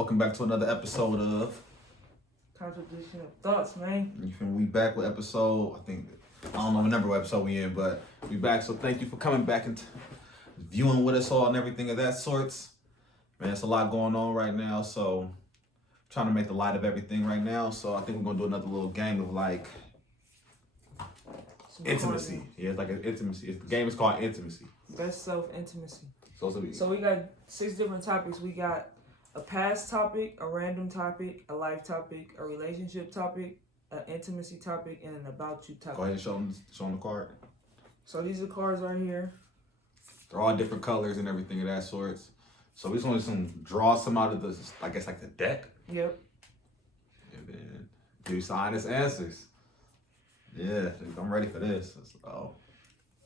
Welcome back to another episode of Contradiction of thoughts, man. You feel me? We back with episode, I don't know the number of episode we in, but we back. So thank you for coming back and viewing with us all and everything of that sorts. Man, it's a lot going on right now, so trying to make the light of everything right now. So I think we're gonna do another little game of like intimacy. Yeah, it's like an intimacy. The game is called Intimacy. Best self-intimacy. So we got 6 different topics. We got a past topic, a random topic, a life topic, a relationship topic, an intimacy topic, and an about you topic. Go ahead and show them the card. So these are cards right here. They're all different colors and everything of that sorts. So we just want to draw some out of the, I guess, like the deck. Yep. And then do some honest answers. Yeah, I'm ready for this.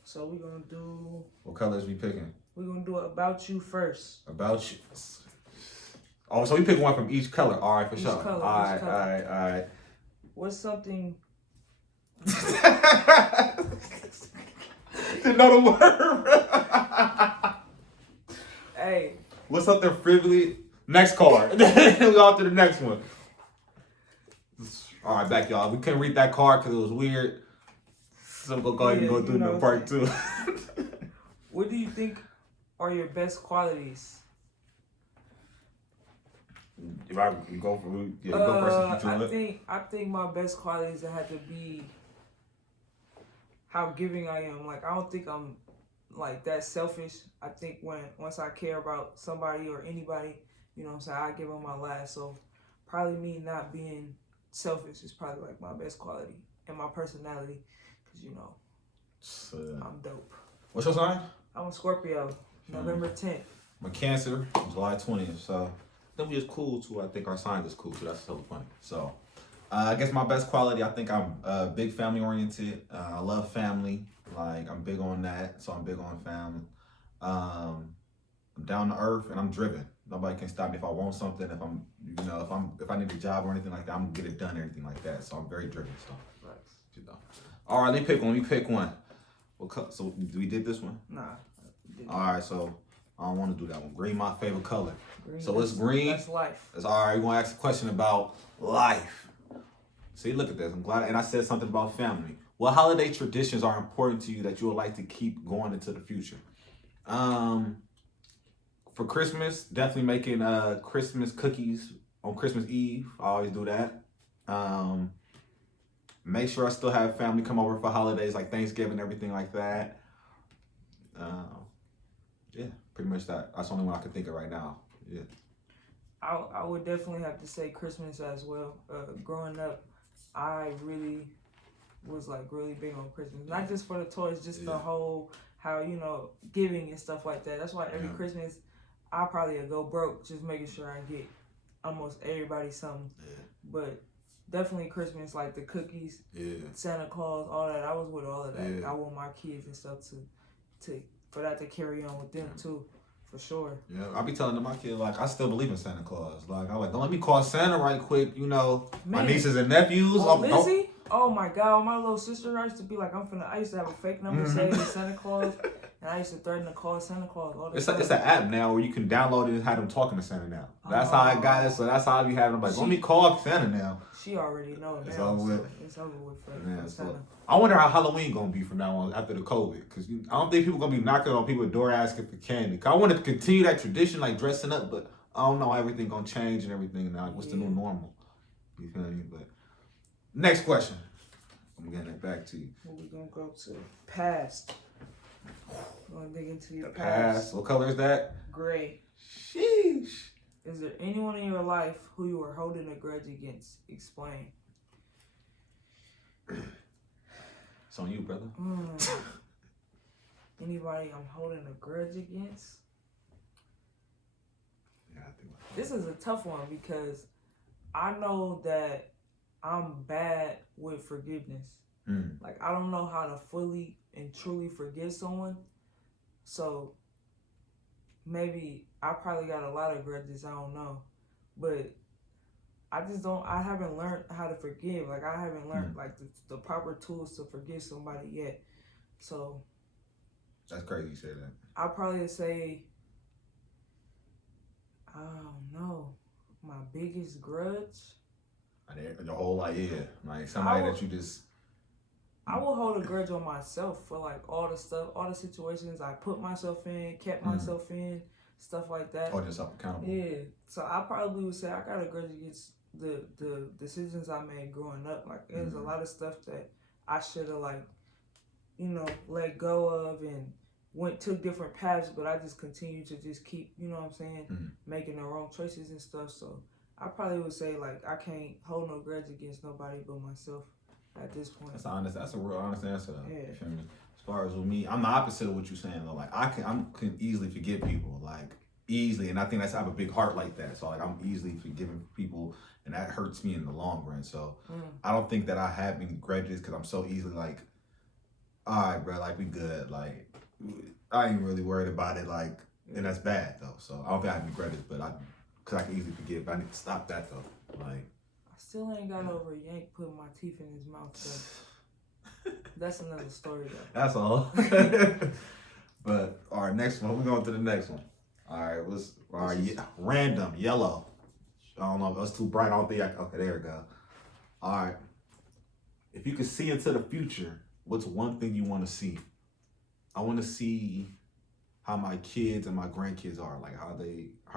So we're gonna do. What colors we picking? We're gonna do it about you first. About you. Oh, so we pick one from each color. All right, for sure. Color, all right. What's something? Didn't know the word. Hey. What's something frivolous? Next card. We go on to the next one. All right, back y'all. We couldn't read that card because it was weird. So we'll go ahead and go through the part 2. What do you think are your best qualities? If I go for go first. I think my best qualities had to be how giving I am. Like, I don't think I'm like that selfish. I think once I care about somebody or anybody, you know what I'm saying, I give them my last. So probably me not being selfish is probably like my best quality and my personality, because you know I'm dope. What's your sign? I'm a Scorpio, November 10th. I'm a Cancer, July 20th. So then we just cool too. I think our signs is cool too. That's so funny. So I guess my best quality, I think I'm big family oriented. I love family. Like, I'm big on that. So I'm big on family. I'm down to earth and I'm driven. Nobody can stop me if I want something. If I need a job or anything like that, I'm gonna get it done. Anything like that. So I'm very driven. So All right, let me pick one. So we did this one? Nah. All right, so I don't want to do that one. Green, my favorite color. Green, so it's green. That's life. That's all right. We're gonna ask a question about life. See, look at this. I'm glad, and I said something about family. What holiday traditions are important to you that you would like to keep going into the future? For Christmas, definitely making Christmas cookies on Christmas Eve. I always do that. Make sure I still have family come over for holidays like Thanksgiving, everything like that. Yeah, pretty much that. That's the only one I can think of right now. Yeah. I would definitely have to say Christmas as well. Growing up, I really was like really big on Christmas. Not just for the toys, just the whole how, giving and stuff like that. That's why every Christmas I probably go broke just making sure I get almost everybody something. Yeah. But definitely Christmas, like the cookies, Santa Claus, all that. I was with all of that. Yeah. I want my kids and stuff for that to carry on with them too, for sure. Yeah, I be telling my kids, like, I still believe in Santa Claus. Like, I'm like, don't let me call Santa right quick. My nieces and nephews. Lizzie? Oh my God, my little sister, I used to be like, I used to have a fake number saved as Santa Claus, and I used to threaten to call Santa Claus all the time. It's an app now where you can download it and have them talking to Santa now. That's how I got it, so that's how I be having them like, let me call Santa now. She already know now. It's over with for Santa. I wonder how Halloween gonna be from now on after the COVID, because I don't think people gonna be knocking on people's door asking for candy. Cause I want to continue that tradition, like dressing up, but I don't know how everything gonna change and everything now. What's the new normal? You feel me? But next question. I'm getting it back to you. We're gonna go to past. We're gonna dig into your past. What color is that? Gray. Sheesh. Is there anyone in your life who you were holding a grudge against? Explain. It's on you, brother. Anybody I'm holding a grudge against? Yeah, I think this is a tough one because I know that I'm bad with forgiveness. Like, I don't know how to fully and truly forgive someone. So maybe I probably got a lot of grudges, I don't know. But I haven't learned how to forgive. Like, I haven't learned like the proper tools to forgive somebody yet. So that's crazy you say that. I'll probably say, I don't know. My biggest grudge. The whole like somebody that you just. I will hold a grudge on myself for like all the stuff, all the situations I put myself in, kept myself in, stuff like that. Holding yourself accountable. Yeah. So I probably would say I got a grudge against the decisions I made growing up. Like there's a lot of stuff that I should have like, let go of and took different paths, but I just continue to just keep, making the wrong choices and stuff. So I probably would say like I can't hold no grudge against nobody but myself at this point. That's a real honest answer though. Yeah. You feel me? As far as with me, I'm the opposite of what you're saying though. Like I can easily forgive people, like easily, and I think I have a big heart like that. So like I'm easily forgiving people, and that hurts me in the long run. So I don't think that I have any grudges because I'm so easily like, all right, bro, like we good, like I ain't really worried about it, like, and that's bad though. So I don't think I have any grudges, but because I can easily forgive. But I need to stop that though. Like I still ain't got over Yank putting my teeth in his mouth. So that's another story though. That's all. But all right, next one. We're going to the next one. All right, random yellow. I don't know if it's too bright. I don't think okay, there we go. All right. If you could see into the future, what's one thing you want to see? I want to see how my kids and my grandkids are, like how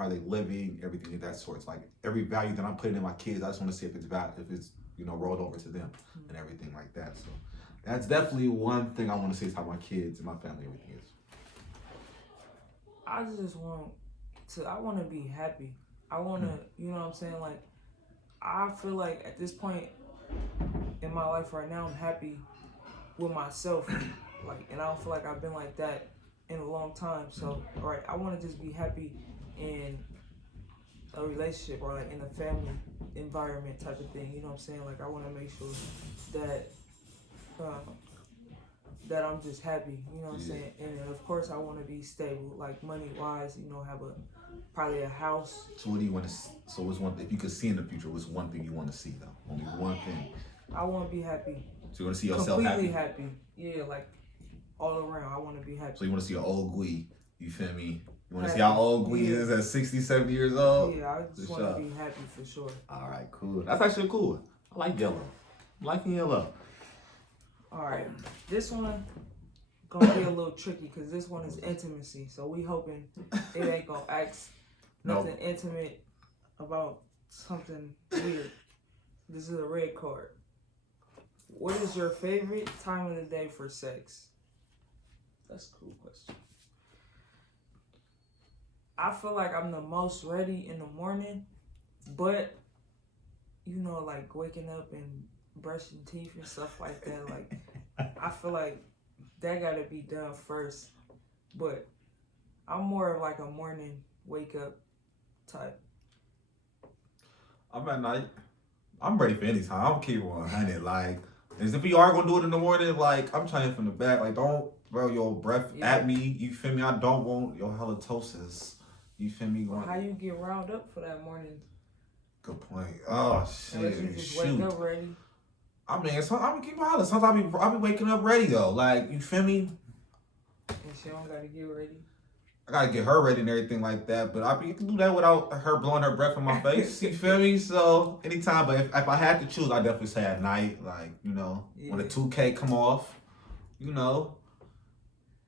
they living, everything of that sort. It's like every value that I'm putting in my kids, I just want to see if it's rolled over to them and everything like that. So that's definitely one thing I want to see is how my kids and my family, everything is. I just want to be happy. I want to, you know what I'm saying? Like, I feel like at this point in my life right now, I'm happy with myself. Like, and I don't feel like I've been like that in a long time. So, all right, I want to just be happy in a relationship or like in a family environment type of thing. You know what I'm saying? Like, I want to make sure that that I'm just happy. You know what I'm saying? And then of course, I want to be stable, like money wise. Have probably a house. So what do you want to? So what's one? If you could see in the future, what's one thing you want to see though? Only one thing. I want to be happy. So you want to see yourself completely happy? Yeah, like all around. I want to be happy. So you want to see an old Gwee? You feel me? You want to see how old Gwee is at 60, 70 years old? Yeah, I just want to be happy for sure. All right, cool. That's actually cool. I like yellow. I'm liking yellow. All right, this one gonna be a little tricky because this one is intimacy. So we hoping it ain't gonna ask nothing intimate about something weird. This is a red card. What is your favorite time of the day for sex? That's a cool question. I feel like I'm the most ready in the morning, but like waking up and brushing teeth and stuff like that, like I feel like that gotta be done first. But I'm more of like a morning wake up type. I'm at night. I'm ready for any time. I'm keep 100. Like, as if we are gonna do it in the morning, like I'm trying from the back. Like, don't throw your breath at me. You feel me? I don't want your halitosis. You feel me? How you get riled up for that morning? Good point. Oh shit! Unless you just wake up ready. I mean, I'm keep honest. Sometimes I be waking up ready though. Like, you feel me? And she don't gotta get ready. I gotta get her ready and everything like that. But you can do that without her blowing her breath in my face. You feel me? So anytime. But if I had to choose, I definitely say at night. Like, when the 2K come off.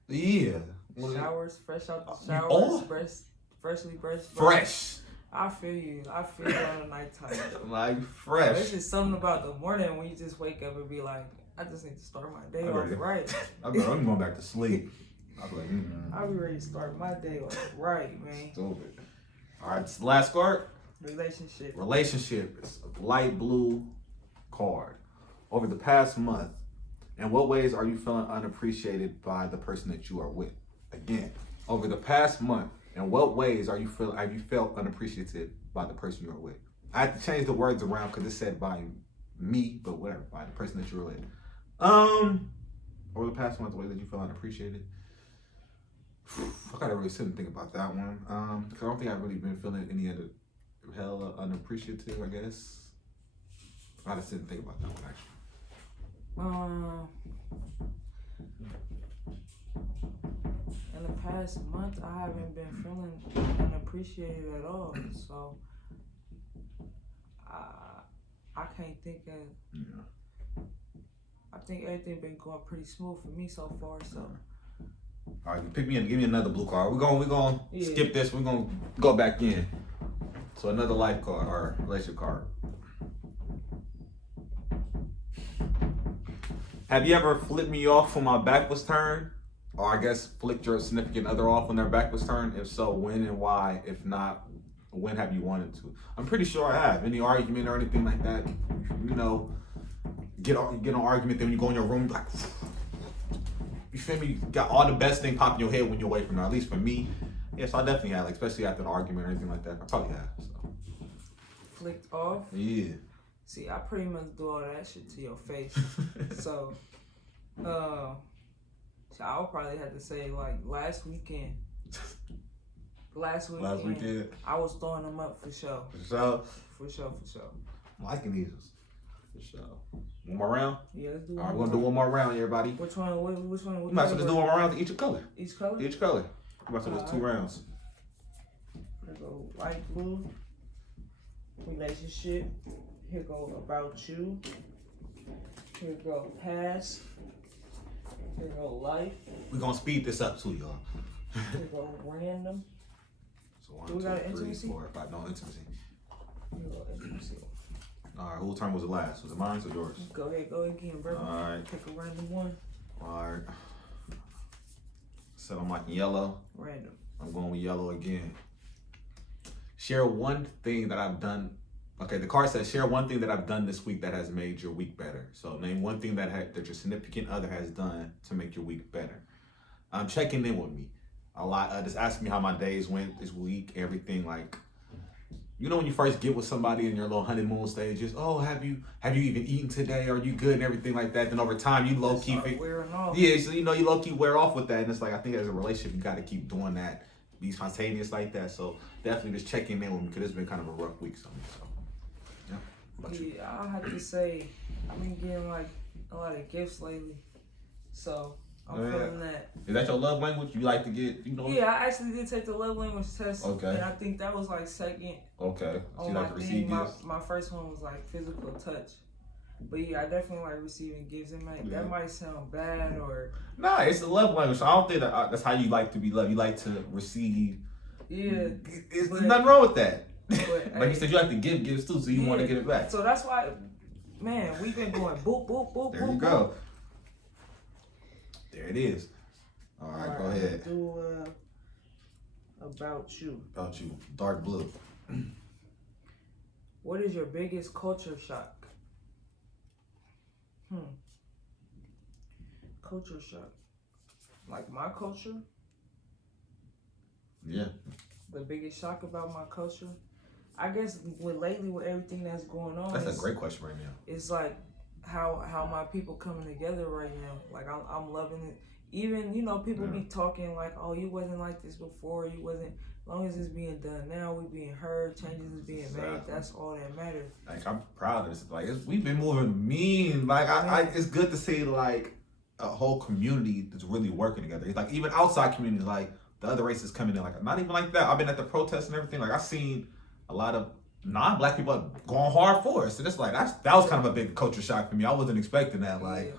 Yeah. Showers, fresh out the showers, freshly brushed. Fresh. I feel you on the nighttime. Like fresh. There's just something about the morning when you just wake up and be like, I just need to start my day off right. I'm going back to sleep. I'll be like, I'll be ready to start my day off right, man. Stupid. All right, last card. Relationship. It's a light blue card. Over the past month, in what ways are you feeling unappreciated by the person that you are with? Again, over the past month, in what ways have you felt unappreciated by the person you are with? I had to change the words around because it said by me, but whatever, by the person that you're with. Over the past month, the way that you feel unappreciated. I gotta really sit and think about that one. Because I don't think I've really been feeling any other hella unappreciative, I guess. I gotta sit and think about that one actually. In the past month, I haven't been feeling unappreciated at all. So I can't think of. Yeah. I think everything been going pretty smooth for me so far. So All right, give me another blue card. We're gonna Yeah. skip this. We're gonna go back in. So another life card or relationship card. Have you ever flipped me off when my back was turned? Or I guess flicked your significant other off when their back was turned? If so, when and why? If not, when have you wanted to? I'm pretty sure I have. Any argument or anything like that, you know, get an argument, then when you go in your room, like, you feel me? You got all the best thing pop in your head when you're away from her. At least for me, yes, I definitely have. Like, especially after an argument or anything like that, I probably have. So. flicked off. Yeah. See, I pretty much do all that shit to your face. So I'll probably have to say like last weekend. Last weekend. I was throwing them up for sure. For sure. I'm liking these. For sure. One more round? Yeah, let's do All right, we're gonna do one more round, everybody. Which one? Which one? We might as well just do one more round to each color. Each color? Each color. We might as well do 2 rounds. Here go light blue. Relationship. Here go about you. Here go past. Here go life. We're gonna speed this up too, y'all. Here go random. So 1, Do we 2, got 3, intimacy? 4, 5. No intimacy. Here go intimacy. All right, whose turn was it last? Was it mine or yours? Go again, bro. All right. Pick a random one. All right. So I'm liking yellow. Random. I'm going with yellow again. Share one thing that I've done. Okay, the card says share one thing that I've done this week that has made your week better. So name one thing that your significant other has done to make your week better. Checking in with me a lot. Just asking me how my days went this week. Everything like, you know, when you first get with somebody in your little honeymoon stages. Oh, have you even eaten today? Are you good and everything like that? Then over time you low key wearing off. Yeah, so you know you low key wear off with that, and it's like I think as a relationship you got to keep doing that, be spontaneous like that. So definitely just checking in with me because it's been kind of a rough week for me. So yeah. What about you? Yeah, I'll have to say I've been getting like a lot of gifts lately, so I'm feeling that. Is that your love language? You like to get, you know? Yeah, I actually did take the love language test. Okay. And I think that was like second. Okay. So you On like my to receive thing, gifts? my first one was like physical touch. But yeah, I definitely like receiving gifts. That might sound bad or. Nah, it's a love language. So I don't think that's how you like to be loved. You like to receive. Yeah. There's nothing wrong with that. But, like you said, you like to give gifts too, so you want to get it back. So that's why, man, we've been going boop, boop, boop, There boop, you go. There it is. All right, go ahead. Do about you. About you, dark blue. What is your biggest culture shock? Culture shock. Like my culture? Yeah. The biggest shock about my culture? I guess lately with everything that's going on. That's a great question right now. It's like how my people coming together right now. Like I'm loving it. Even, you know, people be talking like, oh, you wasn't like this before, you wasn't. As long as it's being done now, we being heard, changes is being made. That's all that matters. Like I'm proud of this. Like we've been moving mean. Like I it's good to see like a whole community that's really working together. It's like even outside communities, like the other races coming in. Like not even like that. I've been at the protests and everything. Like I've seen a lot of non-black people going hard for us. And it's like that was kind of a big culture shock for me. I wasn't expecting that. Like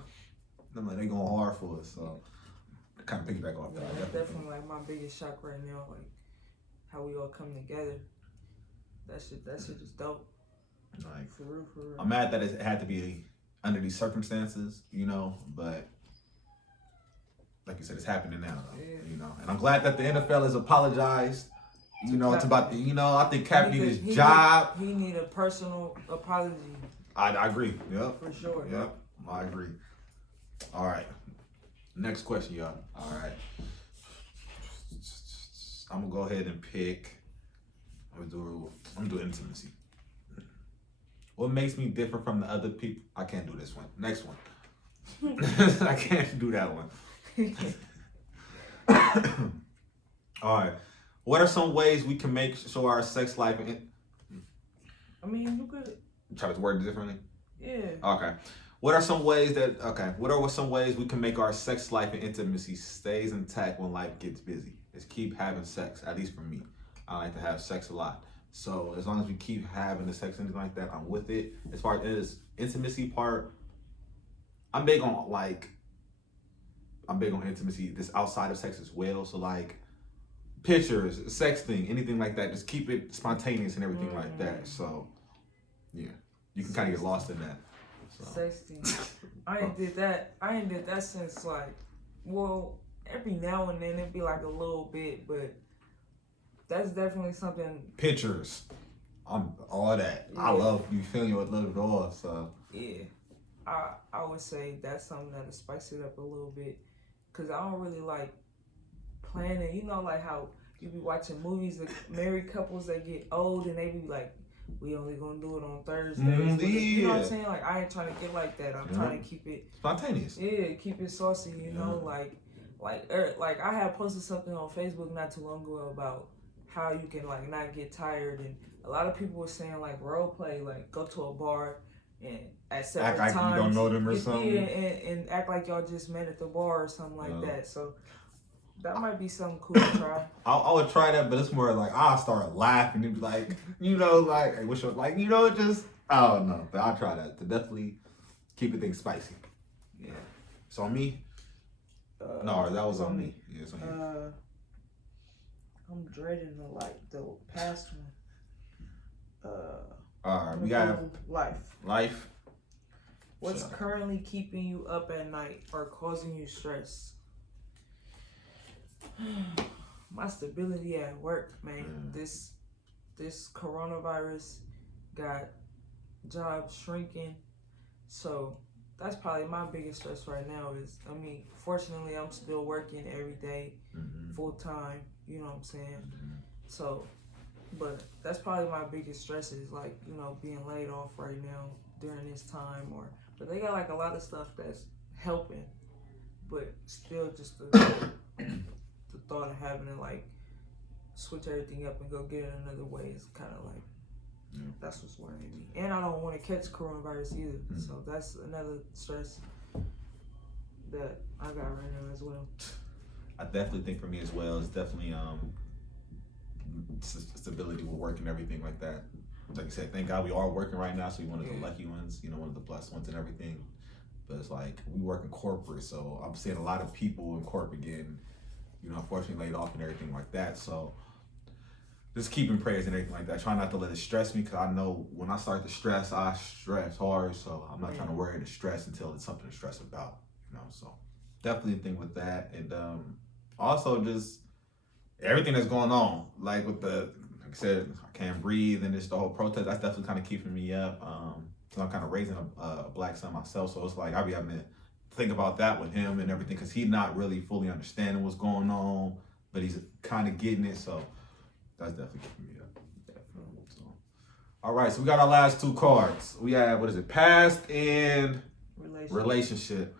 I'm like they going hard for us. So kind of piggyback off that. Yeah, that's definitely like my biggest shock right now. Like how we all come together. That shit is dope. Like for real. I'm mad that it had to be under these circumstances, you know, but like you said, it's happening now, you know. And I'm glad that the NFL has apologized. You know, it's about the, you know, I think Cap needed his job. He need a personal apology. I agree. Yep. For sure. Yep. I agree. All right. Next question, y'all. All right. I'm gonna go ahead and pick. I'm gonna do intimacy. What makes me different from the other people? I can't do this one. Next one. I can't do that one. All right. What are some ways we can make sure our sex life? I mean, you could try to word it differently. Yeah. Okay. What are some ways we can make our sex life and intimacy stays intact when life gets busy? Is keep having sex. At least for me, I like to have sex a lot. So as long as we keep having the sex and anything like that, I'm with it. As far as intimacy part, I'm big on intimacy this outside of sex as well. So like pictures, sexting, anything like that, just keep it spontaneous and everything like that. So yeah, you can kind of get lost in that. So. Sexting. I ain't did that. I ain't did that since like, well, every now and then it'd be like a little bit, but that's definitely something. Pictures, I'm all that. Yeah. I love you. Feel you? I love it all. So yeah, I would say that's something that'll spice it up a little bit, cause I don't really like planning. You know, like how you be watching movies of married couples that get old and they be like, we only gonna do it on Thursdays. Yeah. You know what I'm saying? Like I ain't trying to get like that. I'm trying to keep it spontaneous. Yeah, keep it saucy. You know, like I had posted something on Facebook not too long ago about how you can like not get tired, and a lot of people were saying like role play, like go to a bar and at separate act times, like you don't know them or something. Yeah, and act like y'all just met at the bar or something like that. So. That might be something cool to try. I would try that, but it's more like I'll start laughing and be like, you know, like, hey, what's your, like, you know, just, I don't know. But I'll try that to definitely keep the thing spicy. Yeah. It's on me? No, that was on me. Yeah, it's on you. I'm dreading the past one. All right, we got life. What's currently keeping you up at night or causing you stress? My stability at work, man. This coronavirus got jobs shrinking, so that's probably my biggest stress right now. Fortunately, I'm still working every day, full time. You know what I'm saying? So, but that's probably my biggest stress is like, you know, being laid off right now during this time. But they got like a lot of stuff that's helping, but still just the thought of having to like switch everything up and go get it another way is kind of like that's what's worrying me. And I don't want to catch coronavirus either, so that's another stress that I got right now as well. I definitely think for me as well, it's definitely stability with work and everything like that. Like I said, thank God we are working right now, so we're one of the lucky ones, you know, one of the blessed ones and everything. But it's like we work in corporate, so I'm seeing a lot of people in corporate getting, you know, unfortunately laid off and everything like that. So just keeping prayers and everything like that. Try not to let it stress me, because I know when I start to stress, I stress hard. So I'm not trying to worry the stress until it's something to stress about, you know. So definitely a thing with that. And also just everything that's going on, like with like I said, I can't breathe and just the whole protest, that's definitely kind of keeping me up. So I'm kind of raising a black son myself. So it's like I'll be having to think about that with him and everything, because he's not really fully understanding what's going on, but he's kind of getting it. So that's definitely keeping me up. Definitely. So, all right, so we got our last two cards. We have, what is it, past and relationship.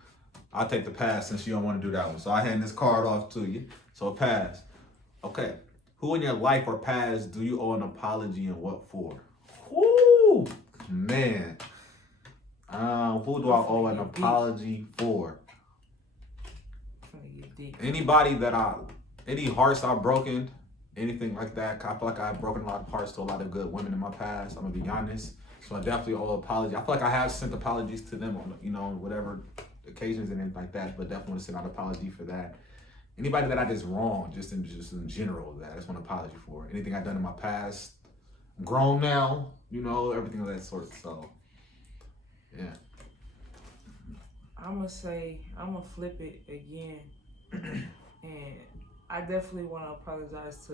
I'll take the past since you don't want to do that one. So I hand this card off to you. So past. Okay. Who in your life or past do you owe an apology, and what for? Whoo, man. Who do I owe an apology for? Anybody any hearts I've broken, anything like that. I feel like I've broken a lot of hearts to a lot of good women in my past. I'm gonna be honest. So I definitely owe an apology. I feel like I have sent apologies to them on, you know, whatever occasions and anything like that, but definitely want to send out an apology for that. Anybody that I did wrong, just in general, that I just want an apology for. Anything I've done in my past, I'm grown now, you know, everything of that sort. So yeah. I'm gonna flip it again. And I definitely want to apologize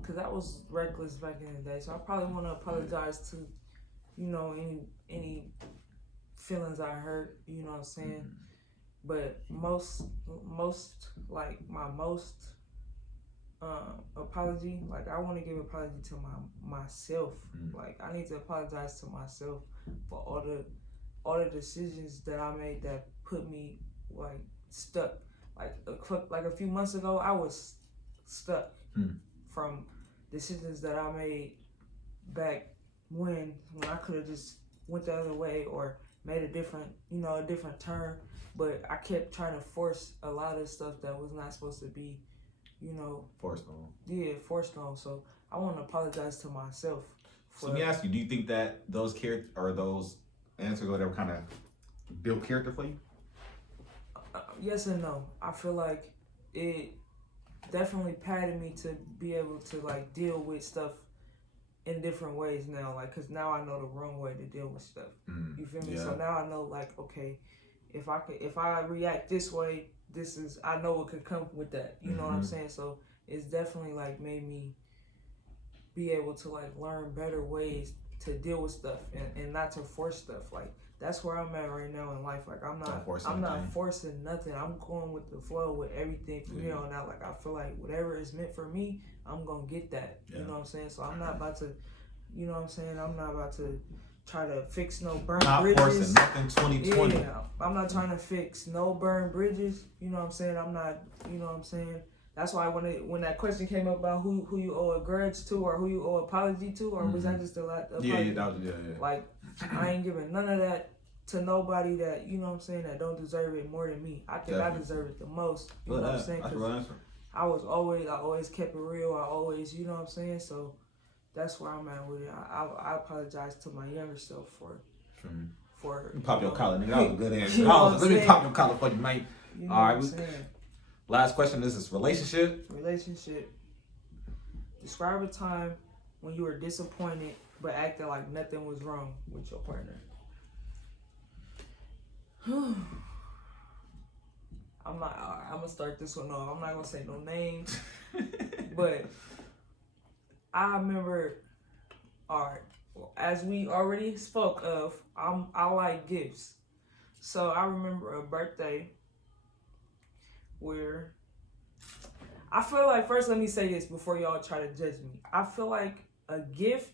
because I was reckless back in the day. So I probably want to apologize to, you know, any feelings I hurt, you know what I'm saying? But most like my most apology, like I want to give apology to myself. Like I need to apologize to myself for all the decisions that I made that put me like stuck. Like a few months ago, I was stuck from decisions that I made back when I could have just went the other way or made a different turn. But I kept trying to force a lot of stuff that was not supposed to be, you know, forced on. Yeah, forced on. So I want to apologize to myself. So let me ask you: do you think that those character or those answers, or whatever, kind of build character for you? Yes and no. I feel like it definitely padded me to be able to like deal with stuff in different ways now. Like, cause now I know the wrong way to deal with stuff. You feel me? Yeah. So now I know, like, okay, if I react this way, I know what could come with that. You know what I'm saying? So it's definitely like made me be able to like learn better ways to deal with stuff and not to force stuff. Like, that's where I'm at right now in life. Like, I'm not forcing nothing. I'm going with the flow with everything from here on out. Like, I feel like whatever is meant for me, I'm gonna get that. You know what I'm saying? So I'm not about to, you know what I'm saying? I'm not about to try to fix no burnt bridges. Not forcing nothing 2020. Yeah, I'm not trying to fix no burnt bridges. You know what I'm saying? I'm not, you know what I'm saying? That's why when that question came up about who you owe a grudge to or who you owe apology to, or was that just a lot? Yeah. Like, I ain't giving none of that to nobody that, you know what I'm saying, that don't deserve it more than me. I think I deserve it the most. You know what I'm saying? That's the right answer. I always kept it real. I always, you know what I'm saying? So that's where I'm at with it. I apologize to my younger self for pop your collar, nigga. That was a good answer. You know Let me pop your collar for you, mate. You know All right. what I'm saying? Last question. This is relationship. Describe a time when you were disappointed but acted like nothing was wrong with your partner. I'm gonna start this one off. I'm not gonna say no names, but I remember. All right, as we already spoke of, I like gifts, so I remember a birthday where I feel like, first let me say this before y'all try to judge me. I feel like a gift,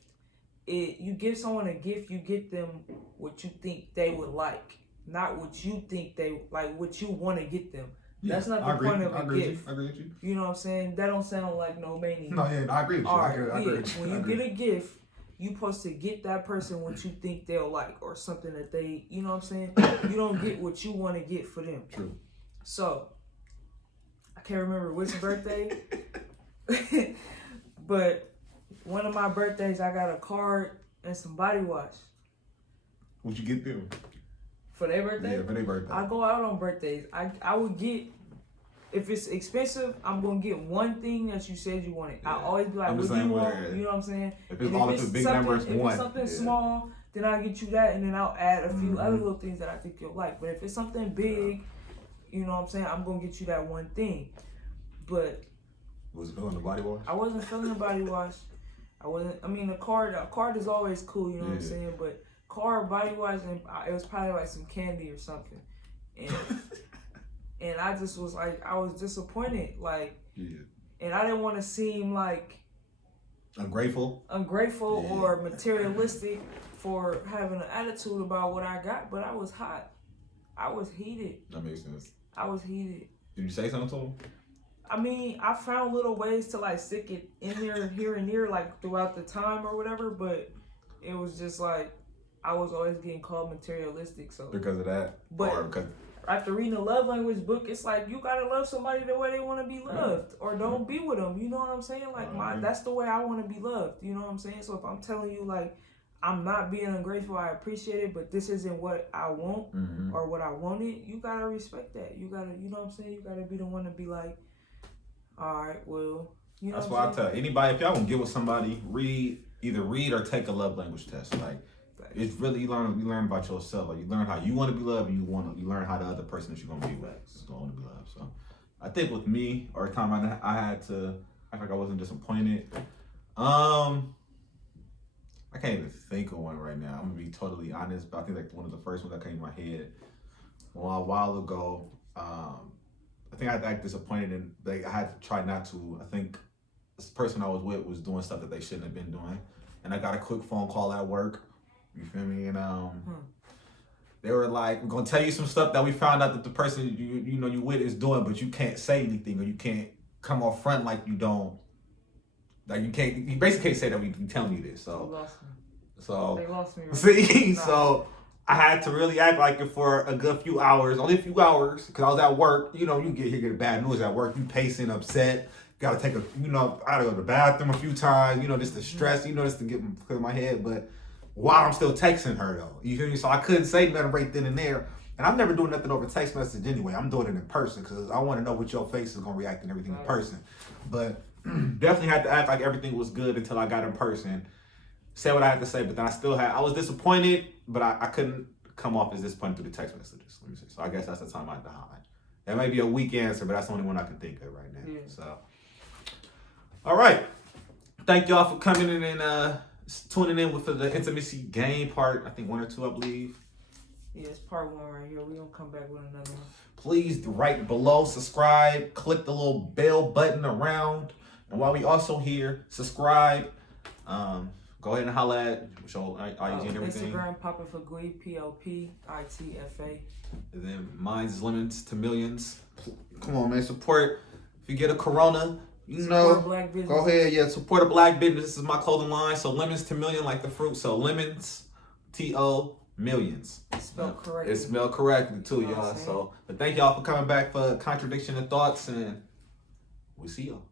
you give someone a gift, you get them what you think they would like, not what you think they like, what you want to get them. Yeah, that's not the point of a gift. I agree with you. You know what I'm saying? That don't sound like no mania. No, yeah, I agree with you. All right, I agree with you. When you get a gift, you supposed to get that person what you think they'll like, or something that they, you know what I'm saying? You don't get what you want to get for them. True. So I can't remember which birthday, but one of my birthdays, I got a card and some body wash. What'd you get them? For their birthday? Yeah, for their birthday. I go out on birthdays. I would get, if it's expensive, I'm going to get one thing that you said you wanted. I always be like, what do you want? You know what I'm saying? If it's all into big numbers, if it's something small, then I'll get you that, and then I'll add a few other little things that I think you'll like. But if it's something big, you know what I'm saying, I'm going to get you that one thing. But was it feeling the body wash? I wasn't feeling the body wash. The card is always cool, you know what I'm saying? But card, body wash, and it was probably like some candy or something. And and I just was like, I was disappointed. Like, and I didn't want to seem like ungrateful or materialistic for having an attitude about what I got, but I was hot. I was heated. That makes sense. I was heated. Did you say something to him? I found little ways to like stick it in there, here and there, like throughout the time or whatever, but it was just like, I was always getting called materialistic. So because of that? But after reading the love language book, it's like, you gotta love somebody the way they want to be loved, or don't be with them. You know what I'm saying? Like, that's the way I want to be loved. You know what I'm saying? So if I'm telling you, like, I'm not being ungrateful, I appreciate it, but this isn't what I want or what I wanted, you gotta respect that. You gotta, you know what I'm saying? You gotta be the one to be like, all right, well, you know. That's why I tell anybody, if y'all want to get with somebody, either read or take a love language test. Like, it's really, you learn about yourself. Like, you learn how you want to be loved, and you learn how the other person that you're gonna be with is going to be loved. So I think with me, or a time I had to act like I wasn't disappointed. I can't even think of one right now. I'm gonna be totally honest, but I think like one of the first ones that came to my head a while ago. I think I act disappointed, and I had to try not to. I think this person I was with was doing stuff that they shouldn't have been doing, and I got a quick phone call at work. You feel me? And they were like, "We're gonna tell you some stuff that we found out that the person you with is doing, but you can't say anything, or you can't come off front like you don't." Like, you basically can't say that you telling you this. So they lost me. Right? See, so I had to really act like it for a good few hours, only a few hours, because I was at work. You know, you get bad news at work. You pacing, upset, gotta take a, I gotta go to the bathroom a few times, just the stress, just to get clear my head. But while I'm still texting her though, you feel me? So I couldn't say nothing right then and there. And I'm never doing nothing over text message anyway. I'm doing it in person because I want to know what your face is gonna react and everything in person. But definitely had to act like everything was good until I got in person. Say what I had to say, but then I was disappointed, but I couldn't come off as disappointed through the text messages. Let me see. So I guess that's the time I had to hide. That may be a weak answer, but that's the only one I can think of right now. Yeah. So, all right. Thank y'all for coming in and tuning in for the intimacy game part. I think 1 or 2, I believe. Yeah, it's part 1 right here. We're gonna come back with another one. Please write below, subscribe, click the little bell button around. And while we also here, subscribe. Go ahead and holla at show IG and everything. Instagram Poppin' for Glee, POPITFA. And then mine's Lemons to Millions. Come on, man, support. If you get a Corona, Support black business. Go ahead, support a black business. This is my clothing line. So Lemons to Million, like the fruit. So Lemons, TO, Millions. It's spelled correctly. It's spelled correctly too, y'all. So, but thank y'all for coming back for Contradiction of Thoughts, and we'll see y'all.